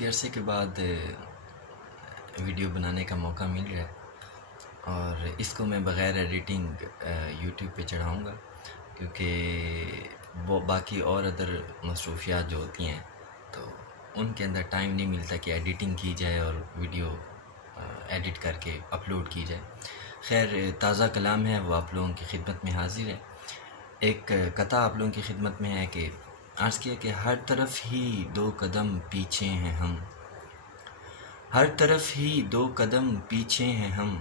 کافی عرصے کے بعد ویڈیو بنانے کا موقع مل رہا ہے اور اس کو میں بغیر ایڈیٹنگ یوٹیوب پہ چڑھاؤں گا، کیونکہ وہ باقی اور ادر مصروفیات جو ہوتی ہیں تو ان کے اندر ٹائم نہیں ملتا کہ ایڈیٹنگ کی جائے اور ویڈیو ایڈٹ کر کے اپلوڈ کی جائے۔ خیر، تازہ کلام ہے وہ آپ لوگوں کی خدمت میں حاضر ہے۔ ایک قطعہ آپ لوگوں کی خدمت میں ہے کہ عرض کیا کہ ہر طرف ہی 2 قدم پیچھے ہیں ہم، ہر طرف ہی 2 قدم پیچھے ہیں ہم،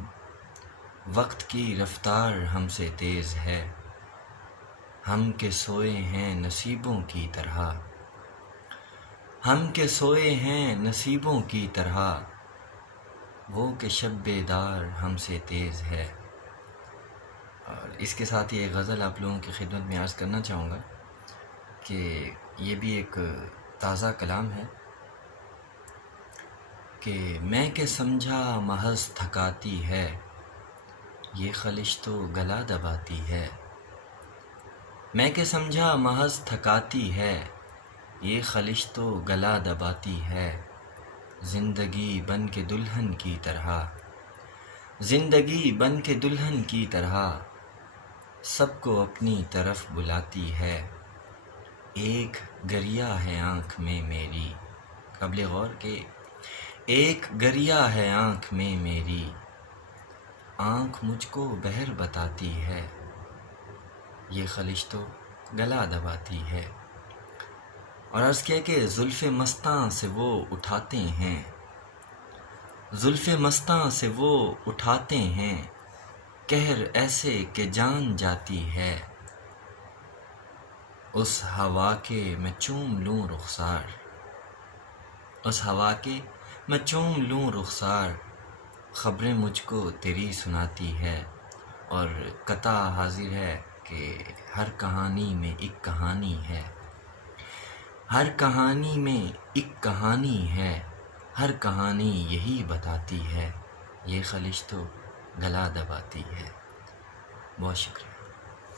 وقت کی رفتار ہم سے تیز ہے، ہم کہ سوئے ہیں نصیبوں کی طرح، ہم کہ سوئے ہیں نصیبوں کی طرح، وہ کہ شب بیدار ہم سے تیز ہے۔ اور اس کے ساتھ یہ غزل آپ لوگوں کی خدمت میں عرض کرنا چاہوں گا کہ یہ بھی ایک تازہ کلام ہے کہ میں کہ سمجھا محض تھکاتی ہے، یہ خلش تو گلا دباتی ہے، میں کہ سمجھا محض تھکاتی ہے، یہ خلش تو گلا دباتی ہے، زندگی بن کے دلہن کی طرح، زندگی بن کے دلہن کی طرح، سب کو اپنی طرف بلاتی ہے، ایک گریا ہے آنکھ میں میری، قابل غور کہ ایک گریا ہے آنکھ میں میری، آنکھ مجھ کو بہر بتاتی ہے، یہ خلش تو گلا دباتی ہے۔ اور عرض کیا کہ زلف مستاں سے وہ اٹھاتے ہیں، زلف مستاں سے وہ اٹھاتے ہیں، قہر ایسے کہ جان جاتی ہے، اس ہوا کے میں چوم لوں رخسار، اس ہوا کے میں چوم لوں رخسار، خبریں مجھ کو تیری سناتی ہے۔ اور قطعہ حاضر ہے کہ ہر کہانی میں ایک کہانی ہے، ہر کہانی میں ایک کہانی ہے، ہر کہانی یہی بتاتی ہے، یہ خلش تو گلا دباتی ہے۔ بہت شکریہ۔